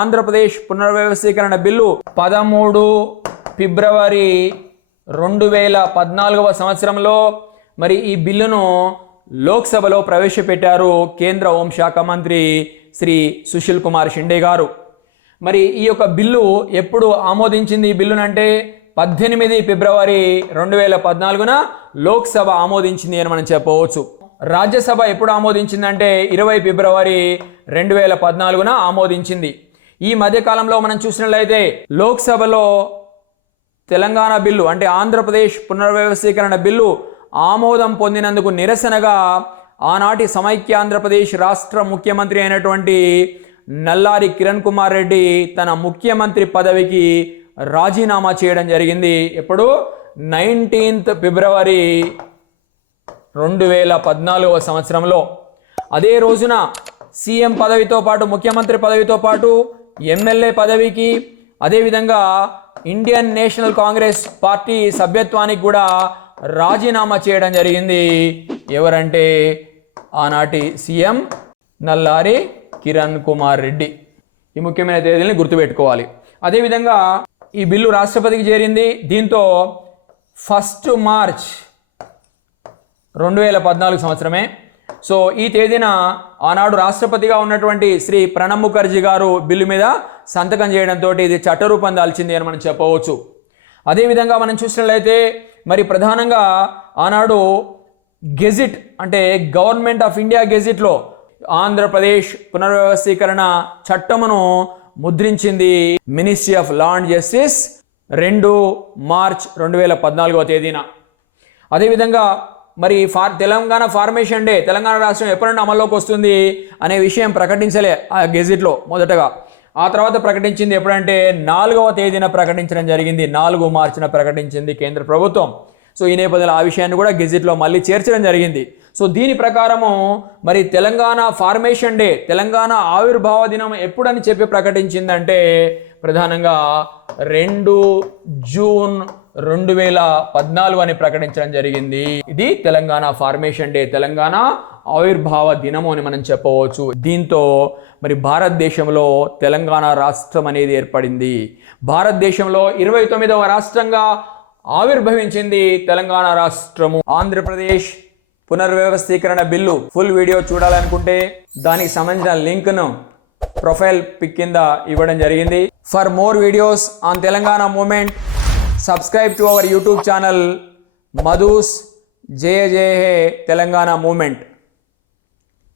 ఆంధ్రప్రదేశ్ పునర్వ్యవస్థీకరణ బిల్లు 13 ఫిబ్రవరి 2014వ సంవత్సరంలో మరి ఈ బిల్లును లోక్సభలో ప్రవేశపెట్టారు కేంద్ర హోంశాఖ మంత్రి శ్రీ సుశీల్ కుమార్ షిండే గారు. మరి ఈ యొక్క బిల్లు ఎప్పుడు ఆమోదించింది? ఈ బిల్లునంటే 18 ఫిబ్రవరి 2014న లోక్సభ ఆమోదించింది అని మనం చెప్పవచ్చు. రాజ్యసభ ఎప్పుడు ఆమోదించిందంటే 20 ఫిబ్రవరి 2014న ఆమోదించింది. ఈ మధ్యకాలంలో మనం చూసినట్లయితే లోక్సభలో తెలంగాణ బిల్లు అంటే ఆంధ్రప్రదేశ్ పునర్వ్యవస్థీకరణ బిల్లు ఆమోదం పొందినందుకు నిరసనగా ఆనాటి సమైక్యాంధ్రప్రదేశ్ రాష్ట్ర ముఖ్యమంత్రి అయినటువంటి నల్లారి కిరణ్ కుమార్ రెడ్డి తన ముఖ్యమంత్రి పదవికి రాజీనామా చేయడం జరిగింది. ఎప్పుడు? 19 ఫిబ్రవరి 2014వ సంవత్సరంలో. అదే రోజున సీఎం పదవితో పాటు ముఖ్యమంత్రి పదవితో పాటు ఎమ్మెల్యే పదవికి అదేవిధంగా ఇండియన్ నేషనల్ కాంగ్రెస్ పార్టీ సభ్యత్వానికి కూడా రాజీనామా చేయడం జరిగింది. ఎవరంటే ఆనాటి సీఎం నల్లారి కిరణ్ కుమార్ రెడ్డి. ఈ ముఖ్యమైన తేదీని గుర్తుపెట్టుకోవాలి. అదేవిధంగా ఈ బిల్లు రాష్ట్రపతికి చేరింది. దీంతో 1 మార్చ్ 2014 సంవత్సరమే. సో ఈ తేదీన ఆనాడు రాష్ట్రపతిగా ఉన్నటువంటి శ్రీ ప్రణబ్ ముఖర్జీ గారు బిల్లు మీద సంతకం చేయడంతో ఇది చట్టరూపం దాల్చింది అని మనం చెప్పవచ్చు. అదేవిధంగా మనం చూసినట్లయితే మరి ప్రధానంగా ఆనాడు గెజిట్ అంటే గవర్నమెంట్ ఆఫ్ ఇండియా గెజిట్లో ఆంధ్రప్రదేశ్ పునర్వ్యవస్థీకరణ చట్టమును ముద్రించింది ministry of law and justice 2 March 2014వ తేదీన. అదేవిధంగా మరి తెలంగాణ ఫార్మేషన్ డే, తెలంగాణ రాష్ట్రం ఎప్పుడైనా అమల్లోకి వస్తుంది అనే విషయం ప్రకటించలే ఆ గెజిట్లో మొదటగా. ఆ తర్వాత ప్రకటించింది ఎప్పుడంటే 4వ తేదీన ప్రకటించడం జరిగింది. 4 మార్చిన ప్రకటించింది కేంద్ర ప్రభుత్వం. సో ఈ నేపథ్యంలో ఆ విషయాన్ని కూడా గెజిట్లో మళ్ళీ చేర్చడం జరిగింది. సో దీని ప్రకారము మరి తెలంగాణ ఫార్మేషన్ డే, తెలంగాణ ఆవిర్భావ దినం ఎప్పుడని చెప్పి ప్రకటించిందంటే ప్రధానంగా 2 జూన్ 2014 అని ప్రకటించడం జరిగింది. ఇది తెలంగాణ ఫార్మేషన్ డే, తెలంగాణ ఆవిర్భావ దినము అని మనం చెప్పవచ్చు. దీంతో మరి భారతదేశంలో తెలంగాణ రాష్ట్రం అనేది ఏర్పడింది. భారతదేశంలో 29వ రాష్ట్రంగా ఆవిర్భవించింది తెలంగాణ రాష్ట్రము. ఆంధ్రప్రదేశ్ పునర్వ్యవస్థీకరణ బిల్లు ఫుల్ వీడియో చూడాలనుకుంటే దానికి సంబంధించిన లింక్ను ప్రొఫైల్ పిక్ కింద ఇవ్వడం జరిగింది. For more videos on Telangana movement subscribe to our YouTube channel Madhu's Jai Jai Hai Telangana Movement.